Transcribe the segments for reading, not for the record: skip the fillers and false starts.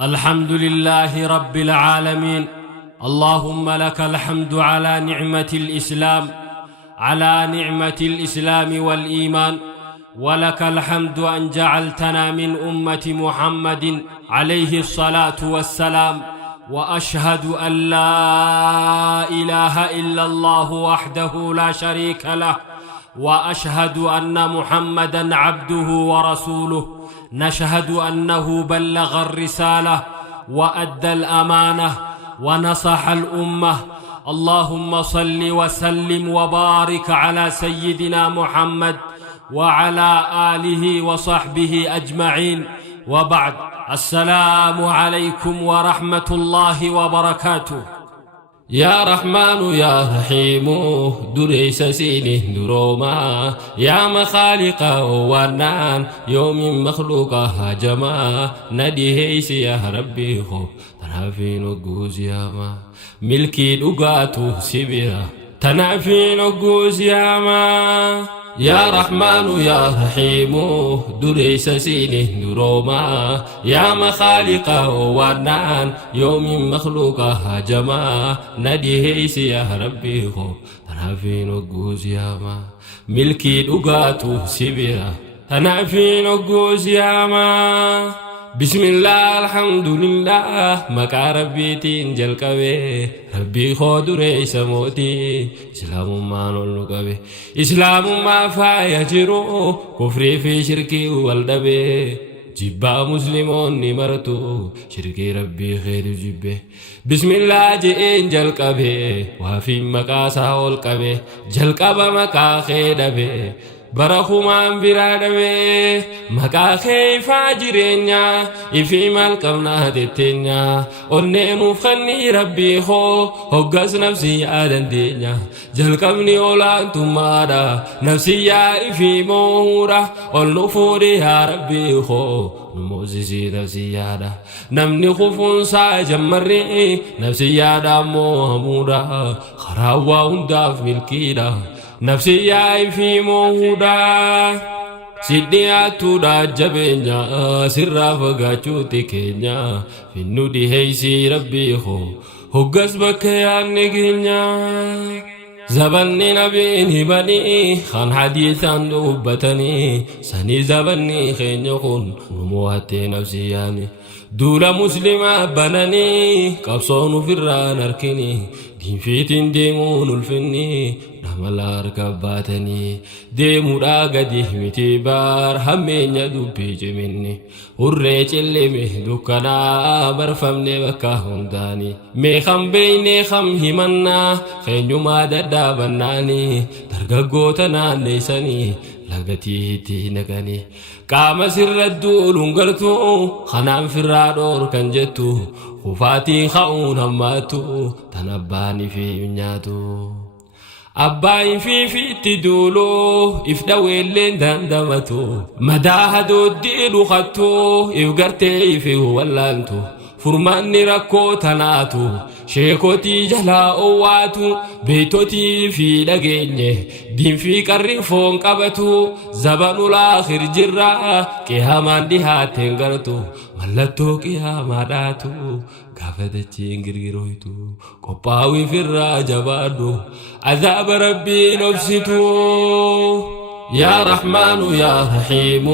الحمد لله رب العالمين. اللهم لك الحمد على نعمة الإسلام والإيمان، ولك الحمد أن جعلتنا من أمة محمد عليه الصلاة والسلام. وأشهد أن لا إله إلا الله وحده لا شريك له، وأشهد أن محمدًا عبده ورسوله. نشهد أنه بلغ الرسالة وأدى الأمانة ونصح الأمة. اللهم صل وسلم وبارك على سيدنا محمد وعلى آله وصحبه أجمعين، وبعد. السلام عليكم ورحمة الله وبركاته. يا رحمن يا رحيم دريس سيني دروما، يا مخالق ونان يوم مخلوق هجما، نديه يا ربي خو تنافي نقوز ياما، ملكي دقاتو سبيرا تنافي نقوز ياما. يا رحمن يا رحيم دريس سيني دروما، يا مخالق ونان يوم مخلوق هجما، نديه يا ربي خو تنافي نقوز ياما، ملكي دقاتو سبيرا تنافي نقوز ياما. بسم الله الحمد لله مكا ربي تنجل كبه، ربي خود رئيس موتي إسلام ما نلقبه، إسلام ما فايجرو كفري في شركي والدبه، جبا مسلمون نمرتو شركي ربي خير جبه. بسم الله جئين جل كبه وفي مكا ساول كبه، جل كبه مكا خير به برخومان برادبه، مكا خيفا جرينيا إفي مالكمنا دتينيا، ونينو فخني ربي خو هقس نفسي آدن دينيا، جلقبني أولان تمادا نفسي يا إفي مورا، والنفوري يا ربي خو نموزيسي نفسي يادا، نمني خفون سا جمري نفسي يادا موهمودا، خراوا هنداف ملكيدا نفسي يا في مودا. سيدياتو دا جبينيا سرا فقاچو تكينيا، في النودي هيسي ربي خو هقس بكيا نجينيا. زبني نبيني بني خان حديثا دوبتني، سني زبني خين يخون نمواتي نفسياني، دولا مسلمة بناني قبصون فران أركني، دين فيتين ديمون الفني نملا ركباتني، ديمو راقدي متبار همين يدوبي جميني، وريج اللي مهدوكنا برفمني بكاهم داني، ميخم بيني خم همنا خين يما دادا بناني، درقاقوتنا نيساني لغتي تينغاني، قام سر الدول انقرتو خنام فرادور كنجتو، خفاتي خاون هماتو تنباني في منياتو. أباين في تدولو إفداوي اللي دندمتو، مداهدو الديلو خطو إفقرتي في ولانتو، فرماني ركو تناتو شيكوتي جلا أواتو، بيتوتي في لغيني دين في كرفون قبتو، زبانو الآخر جرا كيهامان دي هاتين غرتو، ملتو كيهاما داتو كافتتي انجريرويتو، قباوي في الراجبادو عذاب ربي نفسيتو. يا رحمن يا رحيم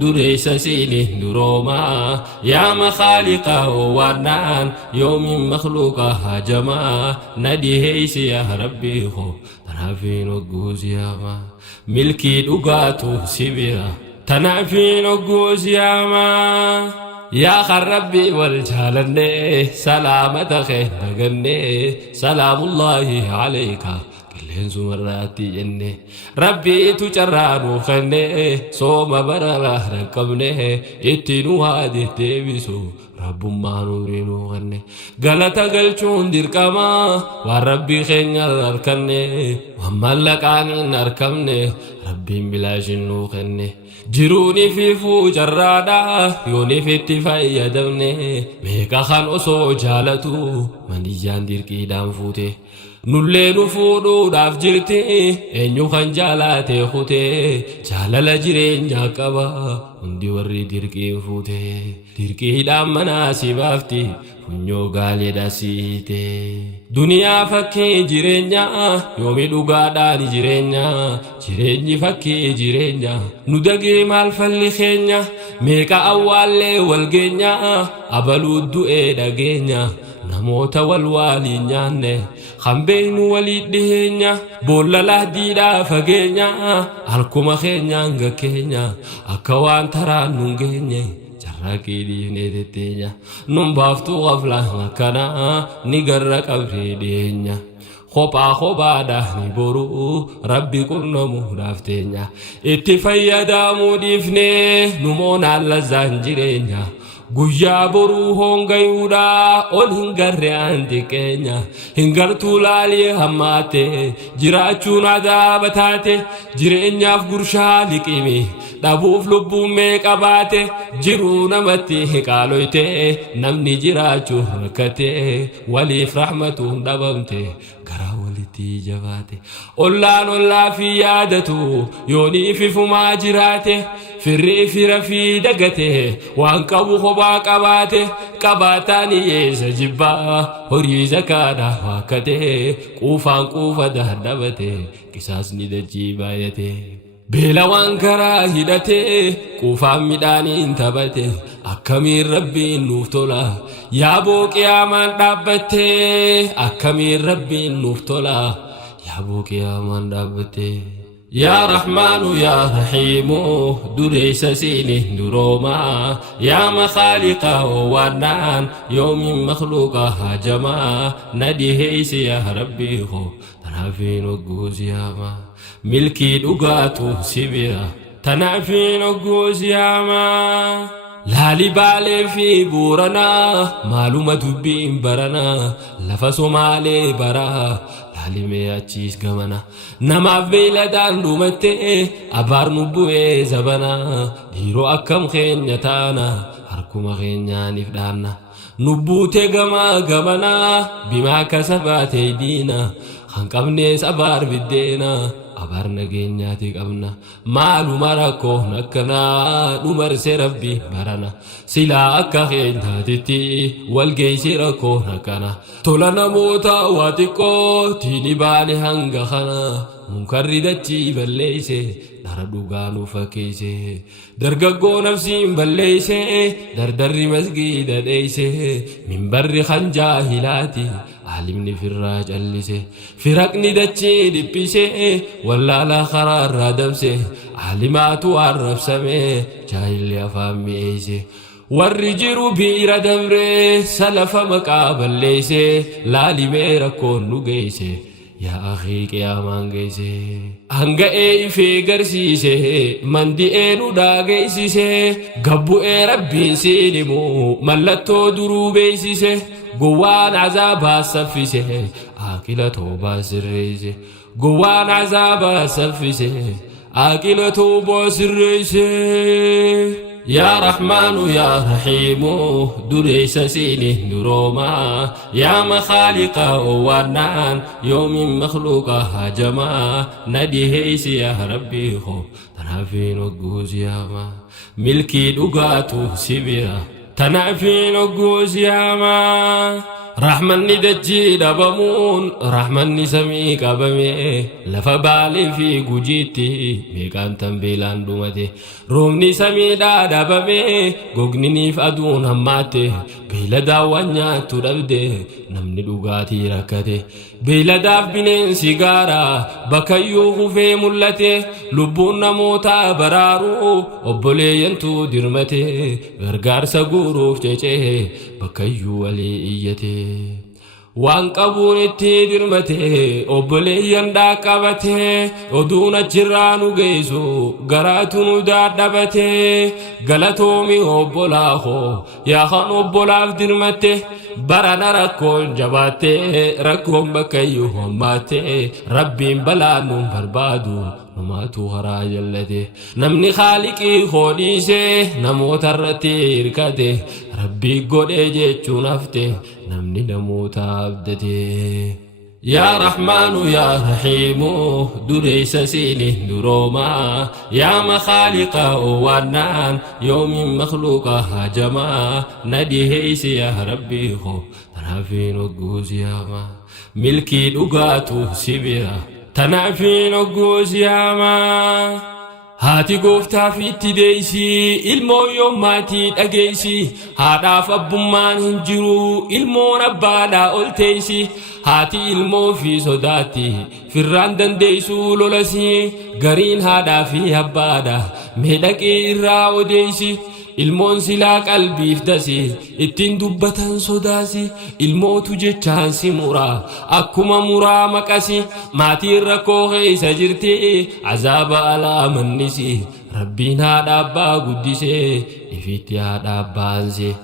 دريس سيني دروما، يا مخالق ونان يوم مخلوق هجما، نديه يا ربي خو تنافي نقوز ياما، ملكي دقاتو سبيرا تنافي نقوز ياما. يا خربي والجالني سلامة خير نغني، سلام الله عليك كلين مراتي إني ربي تجرانو خني، صوم برا ركبني اتنو هادي تبسو رب ما نورينو غني، غلطة غلچون دركما وربي خيني أركني، ومالكاني نركمني ربي بلاشنو خني، جروني في فوجرادا يوني في اتفايا دمني، ميكا خان أسو جالتو من ديجان ديركي دام فوتي، nullee nu fuudhuudhaaf jirti eenyu kan jaalate kute jaalala jireenya qaba hundi warri dirqiin fuute dirqiidhaan manaa si baafti funyoo gaaleedha siite duniyaa fakkii jireenya yoomi dhugaadhaan jireenyi fakkii jireenya nu dagee maal falli keenya meeqa awwaallee walgeenya abaluu du'ee dhageenya namoota walwaaliin nyaanne kan beeynu walii dhiheenya boolla lahdiidhaa fageenya halkuma keenyaan gakkeenya akka waan taraan nun geenye jarraqii dhiifnee tetteenya nun baaftuu qafla akkana ni garra qabree dhiheenya kophaadhaan boruu rabbi qunnamuudhaaf teenya itti fayyadamuu dhiifnee nu moonaan lazzaan jireenya guyyaa boruu hongayuudha ol hin garre anti keenya hin gartuu laalii hammaate jiraachuun adaaba taate jireenyaaf gurshaa liqime dhabuuf lubbuun meeqa baate jiruu namatti qaaloyte namni jiraachuu rakkate waliif rahmatuun dhabamte garaa walitti jabaate ollaan ollaa fi yaadatu yooniif ifumaa jiraate firrii fira fi dagate waan qabu kophaa qabaate qabaataan hiyyeessa jibbaa horii zakaadha waakkate quufaan quufa dadhabate qisaasni dachii baay'ate beela waan karaa hidhate quufaan midhaaniin taphate akkamiin rabbiin nuuf tola yaaboo qiyaamaan dhaabbatte akkamiin rabbiin nuuf tola yaaboo qiyaamaan dhaabbatte يا رحمن يا رحيم دريس سينه دروما يا مخالق وانان يوم مخلوقها جما نديه يا ربي خو تنافين وقوز ياما ملكي دقاتو سبيرا تنافين وقوز ياما لالي بالي في بورنا معلومة بين برنا لفسو مالي برا لالي achis gamana namaaf beeladaan dhumate abaar nu bu'ee zabana dhiiroo akkam keenya taana harkuma keenyaaniif dhaanna nu buute gamana bimaa kasabaate diina kan qabnees abaar biddeena abaar nageenyaati qabna maaluma rakkoo akkana dhumarse rabbi barana silaa akka keenyaatitti walgeessi rakkoo akkana tola namoota waa xiqqoo tiini baane hanga kana munkarri dachii balleeyse dara dhugaa nu fakkeeyse dargaggoo nafsiin balleeyse dardarri masgiida dheeyse minbarri kan jaahilaati alimni firraa callise firaqni dachii dhiphise wallaala karaarraa dabse alimaatu arrabsame jaahilli afaan mi'eeyse warri jiru biira dabre salafa maqaa balleeyse laalimee rakkoon nu geeyse yaa akhii qiyaamaan geeyse hanga'ee ifee garsiise mandi'ee nu dhaageessise gabbu'ee rabbiin siinimu mallattoo duruu beeysise gowwaan azaabaa saffise aaqila toobaa sirreeyse gowwaan azaabaa saffise aaqila toobaa sirreeyse يا رحمن يا رحيم دريس سينه دروما يا مخالق وانان يوم مخلوقها جما نديه يا ربي خو تنافين وقوز ياما ملكي دقاتو سبيرا تنافين وقوز ياما رحمن دجي دبمون رحمن سمي قبمي لفبالي في قجيتي ميقان تنبيلان دومتي رومني سمي دبمي قوغنيني فأدون هماتي بيلدا وانيا تدبدي نمني دوغاتي ركتي بيلداف بنين سيغارا بكيو خفي ملتي لبون نموتا برارو وبولي ينتو درمتي غرغار سغوروف جيجي بكيو ولي إيتي waan qabuun itti dirmate obboleeyyan dhaaqabate oduun achirraa nu geessu garaatu nu dadhabate galatoomi obbolaa koo yaa kan obbolaaf dirmatte barana rakkoon jabaatte rakkoon bakkayyuu hommaatte rabbiin balaa nuun barbaadu numaatu haraa jallate namni khaaliqii hoodhiise namoota irratti hirkate rabbii godhee jechuun hafte namni namoota abdate يا رحمن يا رحيم دريس سينه دروما يا مخالق وانان يوم مخلوقه هجما نديه يا ربي خو تنافين وقوز يا ما ملكي دقاته سبيرا تنافين وقوز يا ما هاتي قوفتا في التديسي المو يوماتي تقيسي هادا فبمان هنجرو المو نبادا قلتيسي هاتي المو في صداتي في الراندن ديسو لولسي قرين هادا في هبادا مهدكي الراو ديسي المون سلا قلبي فدسي اتين دبتان صداسي الموت جتشان سمورا اكما مرا مكاسي ماتي ركو غيس جرتي عذاب على منسي ربنا دابا قدسي افيتيا دابانسي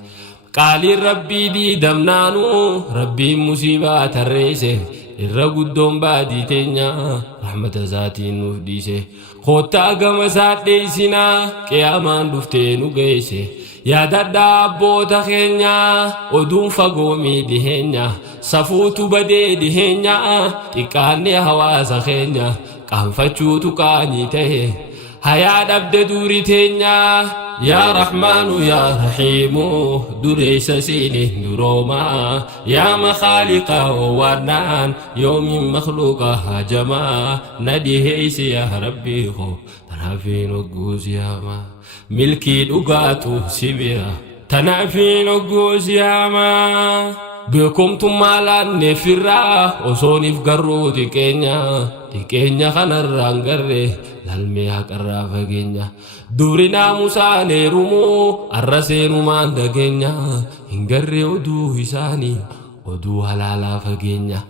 قالي ربي دي دمنانو ربي مصيبات الرئيسي الرقودون بادي تنيا رحمة ذاتي نفديسي خوتا غمسات ديسنا قيامان دفتينو غيسي يا دادا بوتا خينيا ودون فقومي ديهنيا صفوتو بدي ديهنيا تكاني هواسا خينيا قام فتشوتو كاني تهي هيا دبد دوري تنيا يا رحمن يا رحيم دريس سينه دروما يا مخالق وانان يوم مخلوقه هجما نديه يا ربي خو تنافين وقوز يا ما ملكي دقاته سبيرا تنافين وقوز يا ما بكم تمالان نفرا وصوني فقرو تكينيا خنران قره للمي هكرا فقينيا دورنا موسى رمو الرسين مان دقينيا هنقري ودو هساني ودو هلالا فقينيا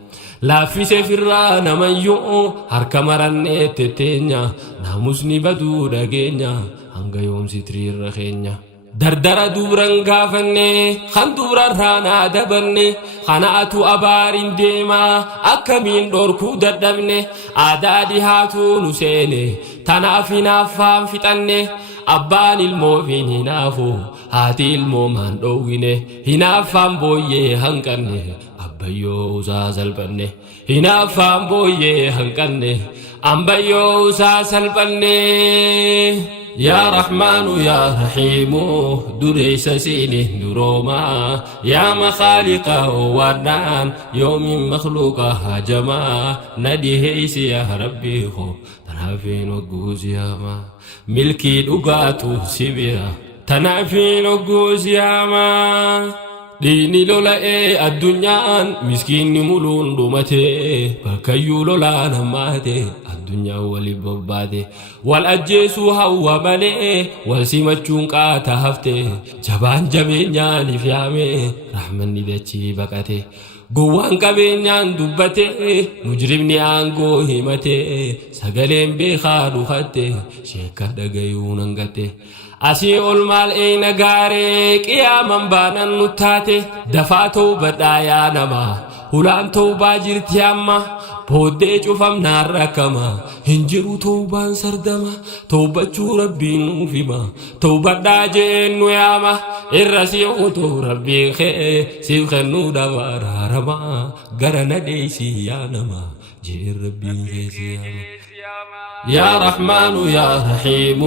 لا في سفرا نميو هركا مراني تتينيا ناموسني بدو دقينيا هنگا يوم ستري رخينيا دردر دوران غافني خان دوران رانا دبني خاناتو أبارين ديما أكمين دوركو دردبني آدادي هاتو نسيني تنافينا فام فتني أبان الموفين هنافو هاتي المومان دويني هنافام بويه هنكني أبايو زازل بني هنافام بويه هنكني أبايو زازل بني يا رحمن يا رحيم دريس سينه دروما يا مخالق وانان يوم مخلوقه هجما نديه يا ربي خو تنافين وقوز يا ما ملكي دقاته سبيرا تنافين وقوز يا ما ديني لولا الدنيا مسكين ملون دومته بكيو لولا نماته الدنيا ولي بباده والأجيسو هوا ملي والسيمتشون قاتا هفته جبان جبينيان فيامي رحمن ندتشي بكته قوان قبينيان دبته مجرمني آنقو همته سقلين بخادو خته شيكا دقيون انقته أسي المال إين غاريك يا من بانا نتاتي دفاتو بدايا نما هلان توبا جرت ياما بودي جفم نار ركما هنجرو توبان سردما توبا جو ربي نوفما توبا داجين نياما الرسيو تو ربي خي سيو خنو دوارا رما غرنا ديسي يا نما جير ربي خيسي يا رحمن يا رحيم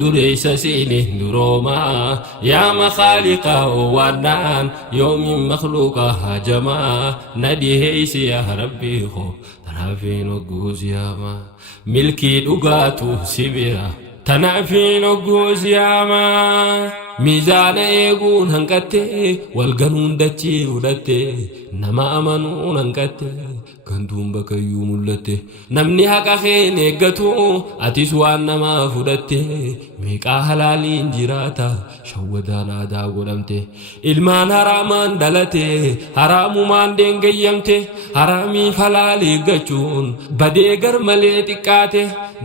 دريس سينه دروما يا مخالق وانان يوم مخلوقه هجما نديه يا ربي خو تنافين وقوز يا ما ملكي دقاته سبيرا تنافين وقوز يا ما ميزان يقون هنكته والقانون دتشي ودته نما أمنون هنكته كنتم بكيو ملته نمني حقا خين اقتو اتسوان نما فدته ميقا حلالين جراتا شودانا دا قدمته ilmaan haramaan dalate haraamumaan deengayyamte haraamii falaalii gachuun badee garmalee xiqqaate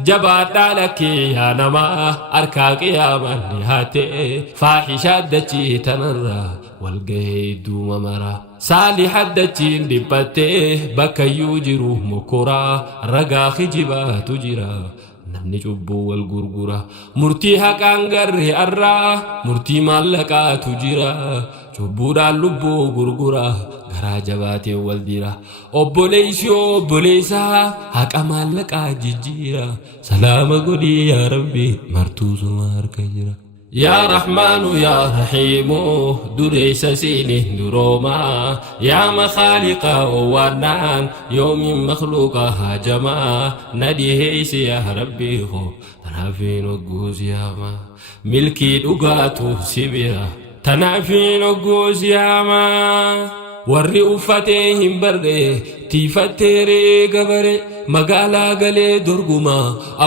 jabaadhaa lakkee yaa namaa harkaa qiyaamaan dhihaate faahishaa dachii tanarraa walgahee duuma maraa صالح الدجين دبته بكيو جرو مكورا رغا خجبا تجرا نمني جبو والغرغرا مرتي حقان غره ارا مرتي مالكا تجرا cubbuudhaan lubbuu gurgura garaa jabaatee wal dira obboleessi obboleessaa haqa maallaqaa jijjiira salaama godhii yaa rabbi martuu suma harka jira. يا رحمن يا رحيم دريس سينه دروما يا مخالق وانان يوم مخلوقها جما نديه يا ربي خو تنافين وقوز يا ما ملكي دقاتو سبيرا تنافين وقوز يا ما warri uffatee hin barre tiifatteeree gabare magaalaa galee dorguma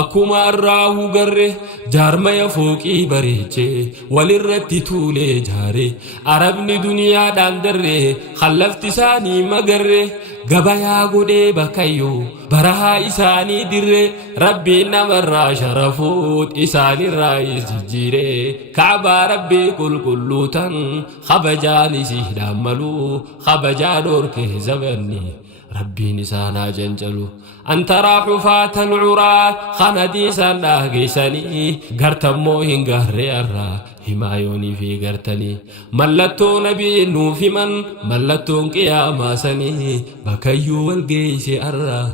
akkuma arraahu garre jaarmaya fooqii bareechee walirratti tuulee jaare arabni duniyaadhaan darre khallafti isaanii magarre gabayaa godhee bakkayyoo barahaa isaanii dirre rabbiin namarraa sharafuut isaanirraa jijjiire kaabaa rabbii qulqulluutan kabajaan isiidhaan maluu kabajaa dhorkee zabanni rabbiin isaanaa janjalu antara xufaatal curaat khanadiisan dhaageysanii gartammoo hin gaarree arraa himaayoonii fi gartanii mallattoo nabii nuuf himan mallattoon qiyaamaasanii bakkayyuu walgeeyse arraa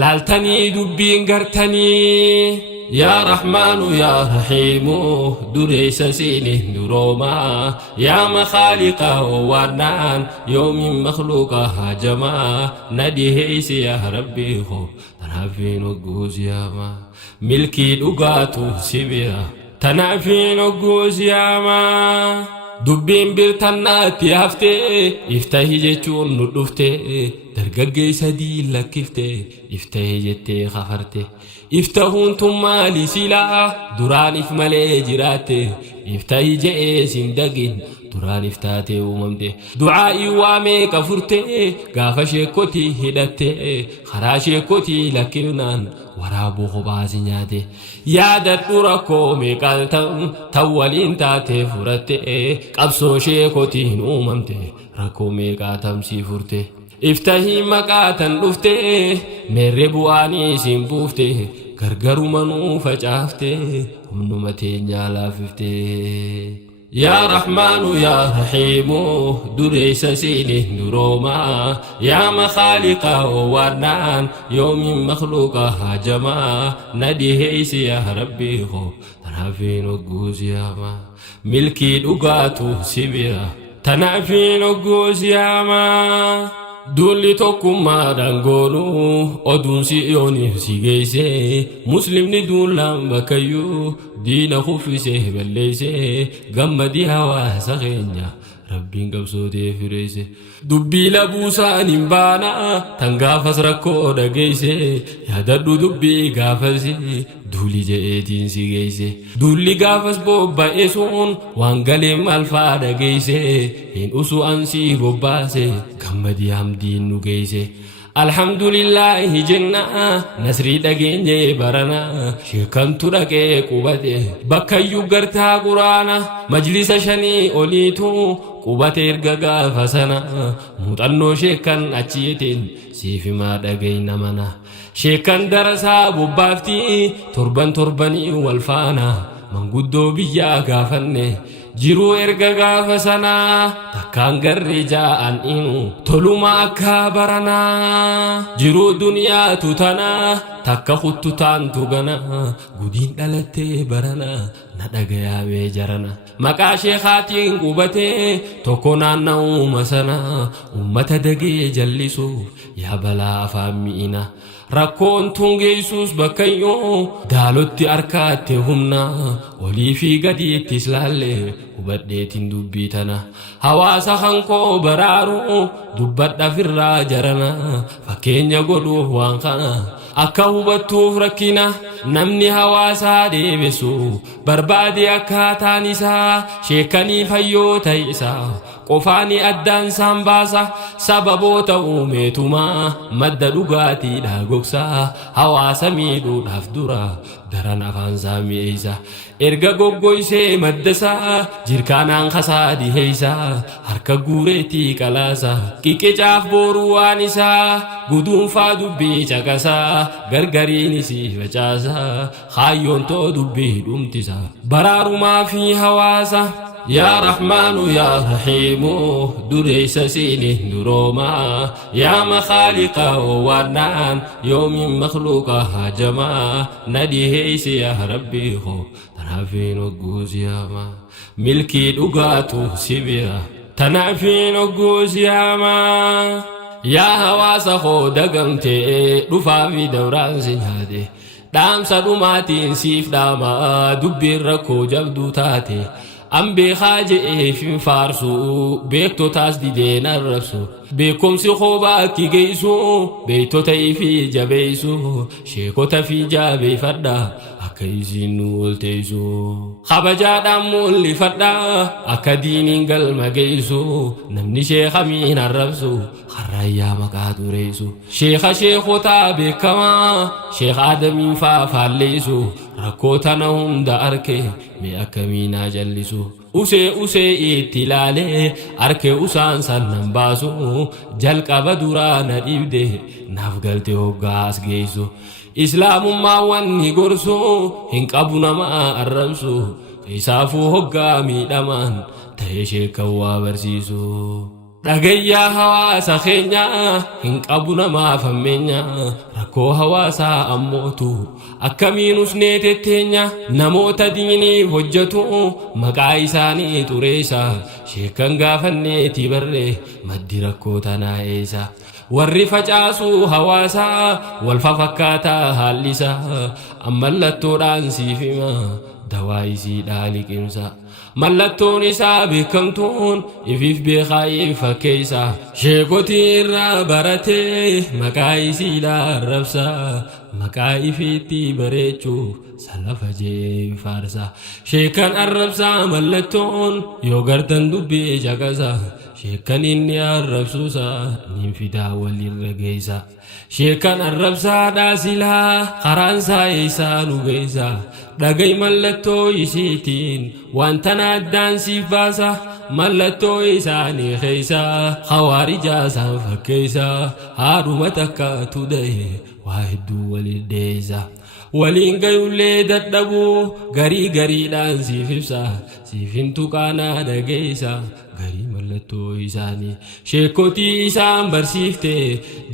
laaltanii dubbiin gartanii. يا رحمن يا رحيم دريس سينه دروما يا مخالق وانان يوم مخلوقها جما نديه يا ربي خو تنافين وقوز يا ما ملكي دقاتو سبيرا تنافين وقوز يا ما دبين برتناتي هفتي افتهي جتون ندفتي درقاقي سديل لكفتي افتهي جتي خفرتي افتهون تمالي سلا دران افمالي جراتي افتهي جئي سندقين دران افتاتي وممتي دعائي وامي كفرتي غافا شيكوتي هدتي خرا شيكوتي لكنان ورابو خباسي نياتي يادت ركو ميقالتم تولين تاتي فرتي قبسو شيكوتي نوممتي ركو ميقاتم سيفرتي افتهي مقاتن دفتي ميري بواني سنبوفتي غرغرو منو فجافتي همنو متين جالافتي يا رحمن يا رحيم دريس سينه دروما يا مخالق وانان يوم مخلوقها جما نديه يا ربي خو تنافين وقوز يا ما ملكي دقاتو سبيرا تنافين وقوز يا ما دولي توكما دانغونو أدون سيوني سيجيسي مسلم ندون لام بكيو دين خفيسه بليسه غمدي هوا سخينيا ربين قبصوتي فريسه دبي لبوسان بانا تنغافس ركو دغيسه ياددو دبي غافسي دولي جئتين سيجيسه دولي غافس بوبا إسون وانغالي مالفا دغيسه إن أسو أنسي بوباسه غمدي همدين نغيسه الحمد لله جنة نسري دقيني برنا شكن تركي قوبته بكيو غرتا قرانا مجلس شني أوليتو قوبته إرغا فسنا مطنو شكن أچيتين سيفي ما دقين منا شكن درسا ببافتي تربني والفانا من قدو بيا غافني jiru erga gaafa sanaa takkaan garri jaa'an inu toluma akka baranaa jiru duniyaatu tanaa takka huttutaan tugana gudiin dhalattee barana na dhagayaamee jarana maqaa sheekaatiin qubatee tokko naanna'uma sana ummata dagee jallisuuf yaa balaa afaan mi'ina rakkoon tungeessus bakkayyoo daalotti harkaatti humna olii fi gadiitti islaalle hubadheetiin dubbii tana hawaasa hankoo baraaru dubbadha firraa jarana fakkeenya godhuuf waan kana akka hubattuuf rakkina namni hawaasaa deebisu barbaade akkaataan isaa sheekanii fayyoota isaa qofaani addaan sambaasa sababoota uumeetumaa madda dhugaatiidha gogsaa hawaasa miidhuudhaaf dura daran afaan saami'eessa erga goggoysee maddasaa jirkaanaan kasaa dhiheeysaa harka guureetii qalaasa qiqicaaf booruu waan isaa guduunfaa dubbii caqasaa gargariinis facaasaa haayyoontoo dubbii dhumtisa baraarumaa fi hawaasa يا رحمن يا رحيم دريس سيني دروما يا مخالق ونان يوم مخلوقها جما نديه يا ربي خو تنافين وقوز يا ما ملكي دقاتو سبيرا تنافين وقوز يا ما يا هواس خو دقمتي رفا في دوران سنهادي دام سدوماتين سيف داما دبير ركو جبدو تاتي أمبي خاجئ في فارسو بيكتو تاس دي دين الرسو بيكم سيخوبا كي جيسو بيتو تايفي جابيسو شيكو تفي جابي فردا أكيزي نول تيسو خبجا دامو اللي فردا أكديني قلما جيسو نمني شيخ مين الرسو خرايا مكادو ريسو شيخو تابي كما شيخ آدمين فافاليسو ركوتنا هندا أركي مي أكمينا جلسو أسي إتلالي أركي أسان سنن باسو جلق بدورانا إبده نفقلتي هقاس جيسو إسلام ما واني قرسو هنك أبونا ما أرمسو إسافو هقا ميدمان تيشي كوا برسيسو dhagayyaa hawaasa keenya hin qabu namaa fammeenya rakkoo hawaasaa ammootu akkamiin usnee tetteenya namoota diiniif hojjetu maqaa isaanii xureessa sheekan gaafanneeti barree maddi rakkoo tanaa eessa warri facaasuu hawaasaa wal fafakkaataa haallisaa ammallattoodhaan siif hima dawaa isiidhaa liqimsa ملتون إسابي كمتون إفيف بخاي فكيسا شيكوتي براتي مكايسي لا ربسا مكاي فيتي بريتشو سلفا جي فارسا شيكان الربسا ملتون يوغرتن دبي جاكسا شيكان إني الربسوسا ننفدا ولي الرقيسا شيكان الربسا داسلا خرانسا إيسا نوغيسا dhagay mallattoo isiitiin wanta naaddaan siif baasa mallattoo isaanii keessa khawaarijaa isaan fakkeessa haadhuma takka tuda'e waa hedduu waliin deessa waliin gayullee dadhabuu gariidhaan siif ibsa siif hin tuqaanaa dhageessa garii mallattoo isaanii sheekotii isaan barsiifte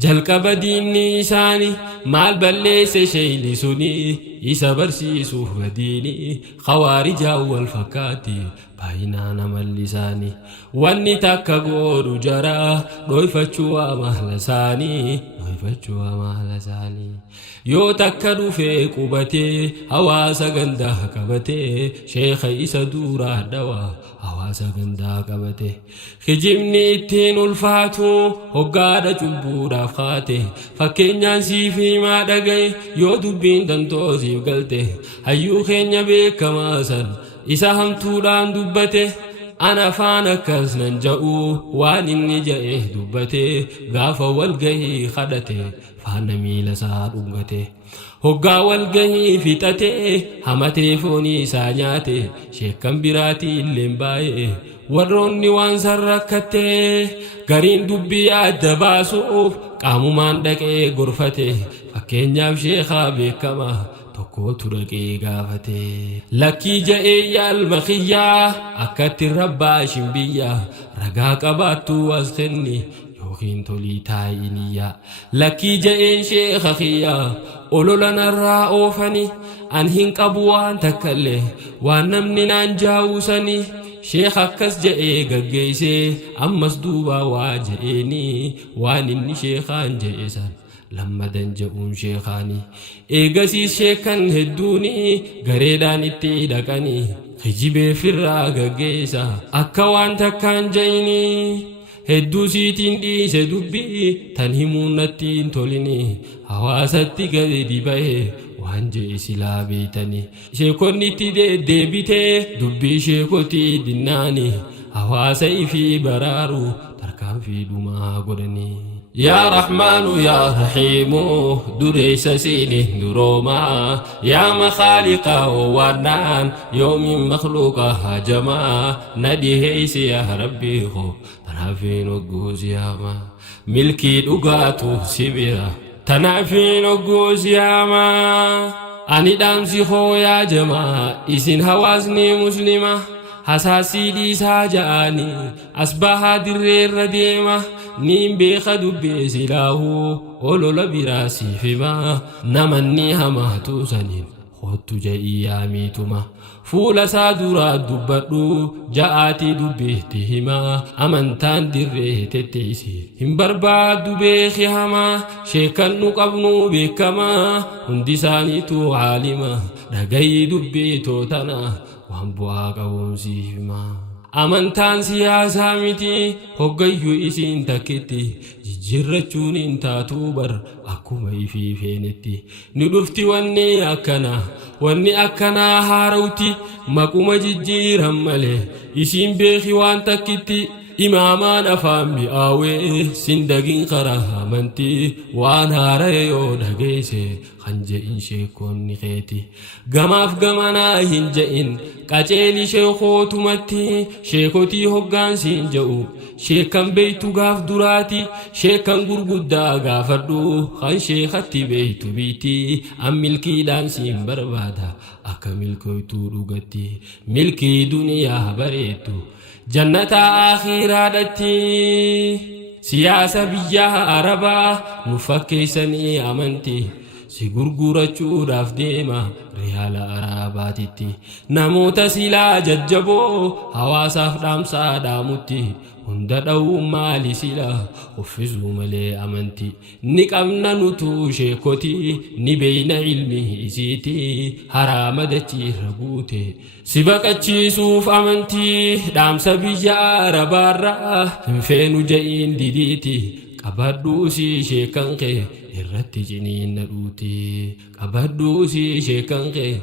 jalqaba diinni isaanii maal balleesse sheeyli suni isa barsiisuuf badiini khawaarijaa wal fakkaati baay'inaan amalli isaanii wanni takka godhu jara dhoyfachuu amala isaanii yoo takka dhufee qubatee hawaasa gandaa qabatee sheekha isa duuraa dhawaa hawaasa gandaa qabate kijibni ittiin ulfaatu hoggaadha cubbuudhaaf kaate fakkeenyaan siif himaa dhagaye yoo dubbiin tantoo siif galte hayyuu keenya beekamaa san isa hamtuudhaan dubbate ana afaan akkas nan ja'u waan inni ja'e dubbate gaafa walgahii kadhate faana miila isaa dhungate hoggaa walgahii fixate hamatee foonii isaa nyaate sheekkan biraatii illeen baay'e warroonni waan san rakkatte gariin dubbii adda baasuuf qaamumaan dhaqee gorfate fakkeenyaaf sheekaa beekamaa tokkotu dhaqee gaafate lakkii ja'ee yaalma kiyyaa akkatti rabbaa shimbiyyaa ragaa qabaattuu as kenni yookiin tolii taa'iniyyaa lakkii ja'een sheeka kiyyaa olola narraa oofani an hin qabu waan takkallee waan namni naan jaawusanii sheek akkas ja'ee gaggeessee ammas duuba waa ja'eeni waan inni sheekaan ja'e san lammadan ja'uun sheekaanii eegasiis sheekan hedduuni gareedhaan itti dhaqanii kijibee firraa gaggeessa akka waan takkaan ja'ini hedduu siitiin dhiise dubbii tan himuun natti hin tolini hawaasatti gadi ba'e waan jee silaa beetani sheekonni itti deddeebitee dubbii sheekotii dinnaani hawaasa ifii baraaru tarkaanfii dhumaa godhanii يا رحمن يا رحيم دريس سيني دروما يا مخالق ونان يوم مخلوقها جما نديه يا ربي خو تنافين وقوز يا ما ملكي دقاتو سبيرا تنافين وقوز يا ما أني دامسي خو يا جما إسن هوازني مسلمة hasaasii saaja'ani asbaha dirreerra deema nin beeka dubbee silaahu olola biraasii fima namanni hamaatu saniin hottu ja'ii yaamiituma fuula isaa duraa dubbadhu ja'aatii dubbeetti hima amantaan dirree tetteessi hin barbaaddu beeki hamaa sheekan nu qabnu beekama hundi isaaniitu caalima dhagayii dubbee tootana waan bu'aa qabuumsiif hima amantaan siyaasaa miti hoggayyuu isiin takkitti jijjiirrachuun hin taatuu bar akkuma ifii feenetti ni dhufti wanni akkanaa haarawti maquma jijjiiran malee isiin beeki waan takkitti imaamaan afaan mi'aawee sindagin karaa amantii waan haara'e yoo dhageesse kan je'in sheekonni keeti gamaaf gamanaa hin je'in qaceeli sheekootumatti sheekotii hoggaansiin je'u sheekan beeytu gaaf duraati sheekan gurguddaa gaafadhu kan sheekatti beeytu biiti an milkiidhaan siin barbaada akka milkooytuu dhugatti milkii duniyaa bareedu jannata akhiraadatti siyaasa biyya arabaa nu fakkeessanii amantii si gurgurachuudhaaf deema riyaala arabaatitti namoota silaa jajjaboo hawaasaaf dhaamsaa dhaamutti hunda dha'uu maali silaa uffisuu malee amantii ni qabna nutu sheekotii ni beeyna ilmi isiiti haraama dachiirra guute si baqachiisuuf amantii dhaamsa biyya arabaarraa hin feenu ja'iin didiiti qabadhuu si sheekan kee irratti ciniinna dhuuti qabadhuu si sheekan kee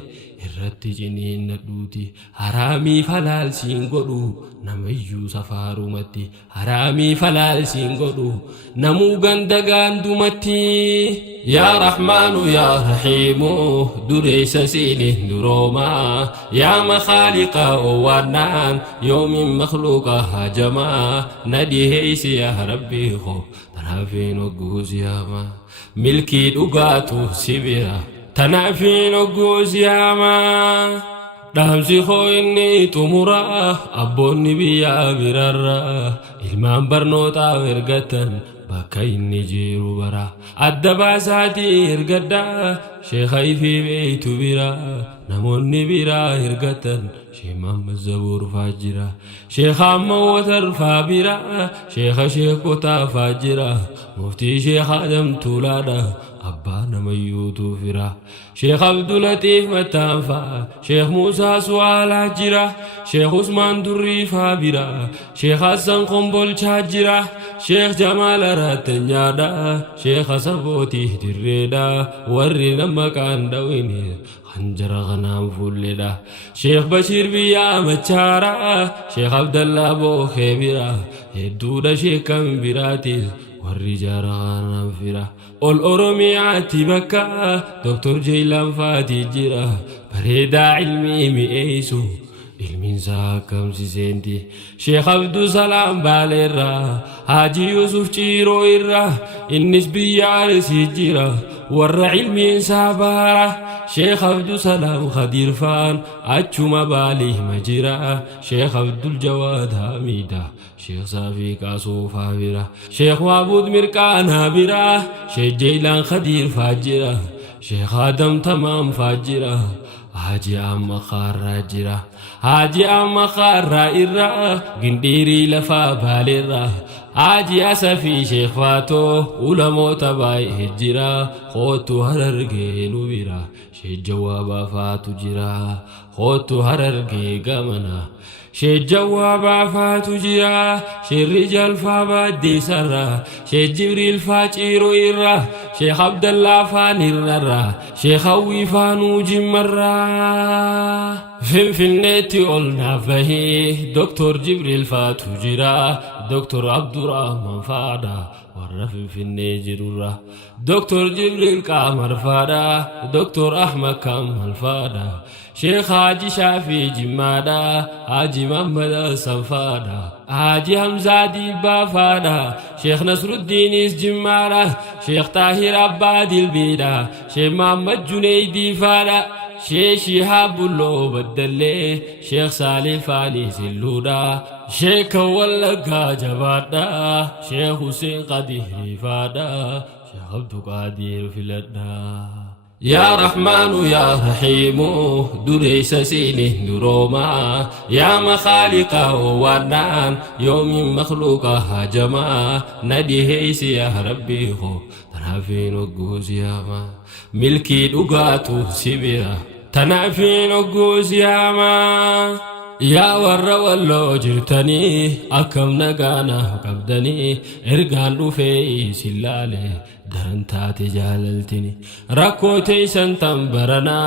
irratti ciniinna dhuuti haraamii falaalsiin godhu namayyuu safaarumatti haraamii falaalsiin godhu namuu ganda gaandumatti yaa rahmaanu yaa rahiimu dureessa siiniin duroomaa yaa makhaaliqa owaannaan yoomin makhluuqa hajamaa na dhiheeysi yaa rabbii koo tanaafin ogguusiyama milkii dhugaatu sibira tanaafin ogguusiyama dhaamsi koo inni xumuraa abboonni biyyaa birarraa ilmaan barnootaaf ergatan bakka inni jiru bara adda baasaatii ergaddaa sheekha ifii beeytu biraa namoonni biraa ergatan sheekh Muhammad Zabuur faajira sheekha Ammawatar faabira sheekha sheekotaa faajira muftii sheekha Adam Tuulaadha abbaa namayyuutu fira sheekh Abdulatif Mattaanfa sheekh Muusaa Su'aalaa jira sheekh Usmaan Durrii faabira sheekh Hassan Kombolchaa jira sheekh Jamaal Araattanyaadha sheekh Sabootii Dirreedha warri nama qaandawini hanjara kanaan fulledha sheekh Bashiir biyyaa Machaara sheekh Abdallaa Bookee bira hedduudha sheekan biraatis warri jara kanaan fira ol Oromiyaatti bakka Dr. Jaylaan Faatii jira bareedaa ilmii mi'eessu ilmiinsaa kamsiseenti sheekh Abduu Salaam Baaleerraa Haaji Yusuf Ciiroo irraa innis biyyaaressi jira warra ilmiinsaa baara sheekh Abduu Salaam Khadiirfaan achuma Baalii majira sheekh Abdul Jawaad Hamiida sheekh Saafii Qaasuufaa bira sheekh Waabuud Mirqaanaa bira sheekh Jaylaan Khadiirfaa jira sheekh Adam Tamaam faa jira Haji Amma Kharraa jira Haji Amma Kharraa irraa Gindhiirii lafaa Baaleerraa Haji Asafii sheekh Faatoo ulamoota baay'ee jira Kootu Harargee nu bira sheekh Jawaabaa faatu jira Kootu Harargee gamana sheekh Jawaabaa faatu jira sheekh Rijaal faa Baaddeessarraa sheekh Jibriil faa Ciiroo irraa sheekh Abdallaa faa Nirrarraa sheekh Hawwii faa Nuujimmarraa Finfinneetti ol naaf bahee Dr. Jibriil faatu jira Dr. Abdurrahman faadha warra Finfinnee jirurra Dr. Jibriil Qaamar faadha Dr. Ahmad Kamal faadha sheekh Haji Shaafii Jimmaadha Haji Muhammad Hassan faadha Haji Hamzaa Diibbaa faadha sheekh Nasruddiinis Jimmaadha sheekh Taahir Abbaa Dilbiidha sheekh Muhammad Junaydii faadha شيخ شهاب اللو بدلي شيخ صالح فاني سلودا شيخ ولقا جبادا شيخ حسين قدير فادا شيخ عبد القادر فلدا يا رحمن يا رحيم دريس سينه دروما يا مخالق ونان يوم مخلوق هجما نديه يا ربي خو تنافين وقوز ياما ملكي دقاتو سبيرا تنافين وقوز ياما يا ور والله جرتني أكم نجانا قبدني إرجان رفي سلالة درنتات جاللتني ركوتي سنتم برنا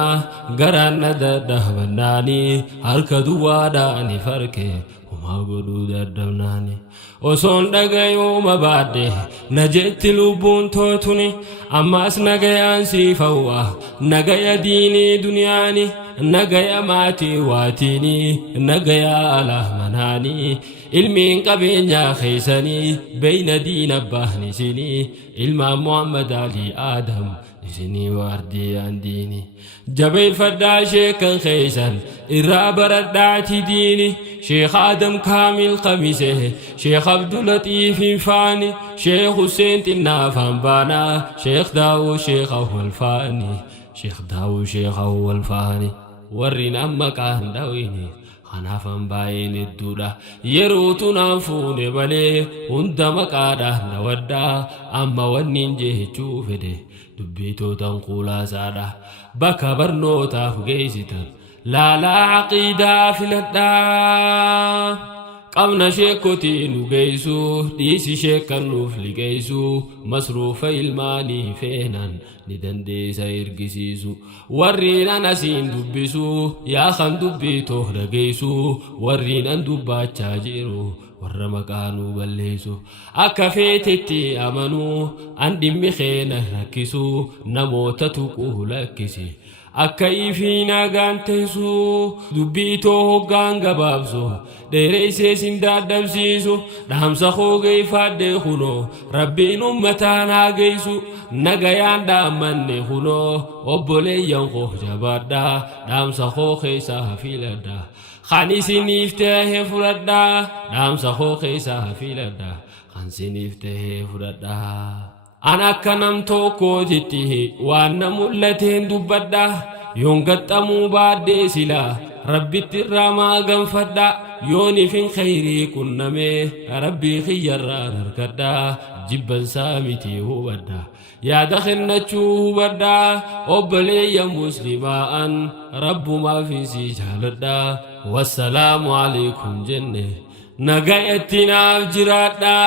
قران ده بناني هركدوا داني فركي وما قدو دردمناني وصون دقايو مبادي نجت لبون توتني أماس نقيان سيفوا نقيا ديني دنياني نقيا ماتي واتيني نقيا على مناني علمين قبين يا خيساني بين دين أباهني سيني علم محمد علي آدم سيني واردي عن ديني جبيل فدا شيخ خيسان إرابر الدعتي ديني شيخ آدم كامل قميسه شيخ عبد اللطيف فاني شيخ حسين تنافان بانا شيخ داو شيخ أول فاني شيخ داو شيخ أول فاني ورين أمك عن داويني خنافان باين الدودا يروتنا فوني بلي هندمك عدا نودا أما ونين جيه چوفده دبيتو تنقولا سادا بكا برنوتا فقيستا لا عقيدة في الهدى قمنا شيكوتي نقيسو ديسي شيكا نوفلي قيسو مصروف الماني فينان ندن دي ساير قسيسو ورينا نسين دبسو يا خان دبيتو رقيسو ورينا دبا تشاجيرو ورمكانو بليسو أكفيتتي أمنو عندي مخينا ركسو نموتا تقوه لكسي أكيفينا غانتسو دبيتو غانغا بابسو ديريسي سنداد دبسيسو دهم سخو غيفاد خونو ربي نمتانا غيسو نغيان دامن خونو وبولي ينخو جبادا دهم سخو خيسا فيلدا خاني سنيفته فردا دهم سخو خيسا فيلدا خان سنيفته فردا أنا كنم توكو جتيه وأنا ملتين دبدا يونغتامو بعد سلا ربي ترما غنفدا يوني فين خيري كنمي ربي خيرا نركدا جبن سامتي هو بدا يا دخلنا تشو بدا أبلي يا مسلما أن رب ما في سجالدا والسلام عليكم جنة نغايتنا جرادا